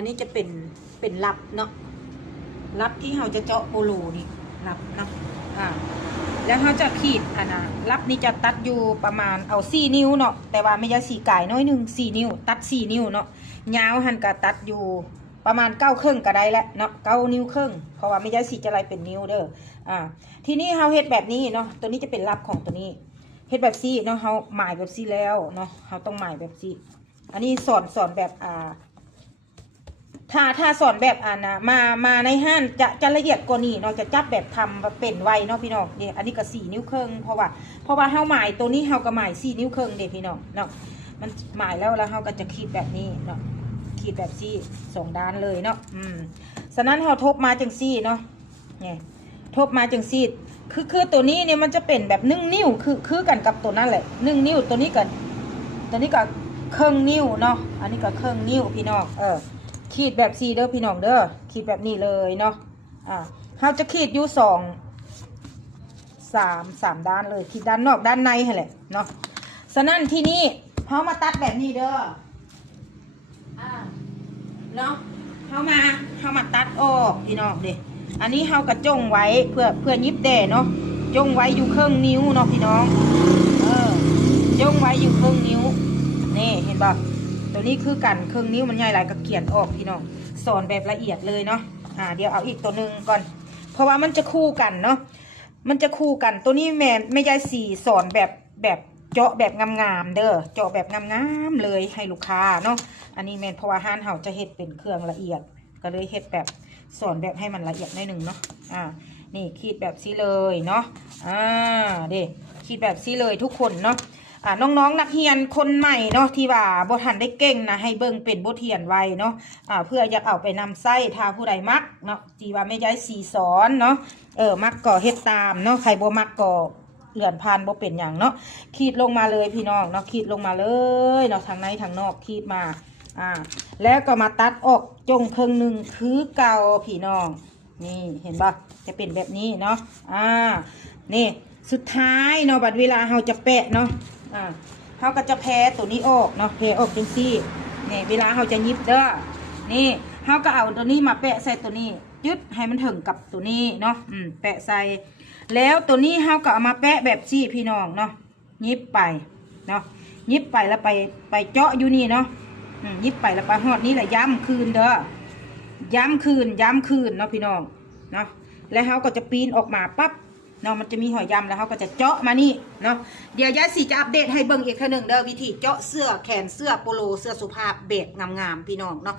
อันนี้จะเป็นลับเนาะลับที่เราจะเจาะโปโลนี่ลับเนาะแล้วเขาจะขีดลับนี่จะตัดอยู่ประมาณเอา4 นิ้วเนาะแต่ว่าไม่ใช่4 ก่ายน้อยนึง4 นิ้วตัด4 นิ้วเนาะยาวหันก็ตัดอยู่ประมาณ9 ครึ่งก็ได้แล้วเนาะ9 นิ้วครึ่งเพราะว่าไม่ใช่สีจะไรเป็นนิ้วเด้อทีนี้เขาเฮ็ดแบบนี้เนาะตัวนี้จะเป็นลับของตัวนี้เฮ็ดแบบซี่เนาะเขาหมายแบบซี่แล้วเนาะเขาต้องหมายแบบซี่อันนี้สอนแบบถ้าสอนแบบมาในห้างจะละเอียดกว่านี้เนาะจะจับแบบทำเป็นไวเนาะพี่น้องเนี่ยอันนี้ก็4 นิ้วครึ่งเพราะว่าเฮาหมายตัวนี้เฮาก็หมาย4 นิ้วครึ่งเด้พี่น้องเนาะมันหมายแล้วเฮาก็จะขีดแบบนี้เนาะขีดแบบซี่2 ด้านเลยเนาะฉะนั้นเฮาทบมาจังซี่เนาะเนี่ยทบมาจังซี่คือตัวนี้เนี่ยมันจะเป็นแบบ1 นิ้วคือกันกับตัวนั้นแหละ1 นิ้วตัวนี้ก็ครึ่งนิ้วเนาะอันนี้ก็ครึ่งนิ้วพี่น้องขีดแบบ4เด้อพี่น้องเด้อขีดแบบนี้เลยเนาะเราจะขีดอยู่3 ด้านเลยขีดด้านนอกด้านในให้แหละเนาะฉะนั้นที่นี่เขามาตัดแบบนี้เด้อเนาะเขามาตัดออกพี่น้องเด้อันนี้เขากระจงไว้เพื่อยิบแด่เนาะจงไว้อยู่ครึ่งนิ้วเนาะพี่น้องจงไว้อยู่ครึ่งนิ้วนี่เห็นป่ะตัวนี้คือกันครึ่งนิ้วมันใหญ่หลายก็เขียนออกพี่น้องสอนแบบละเอียดเลยเนาะเดี๋ยวเอาอีกตัวหนึ่งก่อนเพราะว่ามันจะคู่กันเนาะมันจะคู่กันตัวนี้แม่ไม่ใช่สีสอนแบบเจาะแบบงามๆเด้อเจาะแบบงามๆเลยให้ลูกค้าเนาะอันนี้แม่เพราะว่าห้านเฮาจะเฮ็ดเป็นเครื่องละเอียดก็เลยเฮ็ดแบบสอนแบบให้มันละเอียดหน่อยหนึ่งเนาะนี่ขีดแบบซี่เลยเนาะเด้ขีดแบบซี่เลยทุกคนเนาะน้องๆนักเรียนคนใหม่เนาะที่ว่าบททันได้เก่งนะให้เบิ่งเป็นบทเรียนไว้เนาะเพื่ออยากเอาไปนำไส้ถ้าผู้ใดมักเนาะที่ว่าไม่ใช่สีสอนเนาะมักก่อเฮ็ดตามเนาะใครบ่มักก่อเลื่อนผ่านบ่เป็นอย่างเนาะขีดลงมาเลยพี่น้องเนาะขีดลงมาเลยเนาะทางในทางนอกขีดมาแล้วก็มาตัดออกจงครึ่งหนึ่งคือเก่าพี่น้องนี่เห็นป่ะจะเป็นแบบนี้เนาะนี่สุดท้ายเนาะบัดเวลาเราจะแปะเนาะเขาก็จะแพ้ตัวนี้ออกเนาะแพ้ออกเป็นซี่นี่เวลาเขาจะยิบเด้อนี่เขาก็เอาตัวนี้มาแปะใส่ตัวนี้ยึดให้มันถึงกับตัวนี้เนาะแปะใส่แล้วตัวนี้เขาก็เอามาแปะแบบซี่พี่น้องเนาะยิบไปเนาะยิบไปแล้วไปเจาะอยู่นี่เนาะยิบไปแล้วไปหอดนี้แหละย้ำคืนเด้อย้ำคืนเนาะพี่น้องเนาะแล้วเขาก็จะปีนออกมาปั๊บเนาะมันจะมีหอยยำแล้วเขาก็จะเจาะมานี่เนาะเดี๋ยวยายสีจะอัปเดตให้เบิ่งอีกครั้งหนึ่งเด้อวิธีเจาะเสื้อแขนเสื้อโปโลเสื้อสุภาพเบรกงามๆพี่น้องเนาะ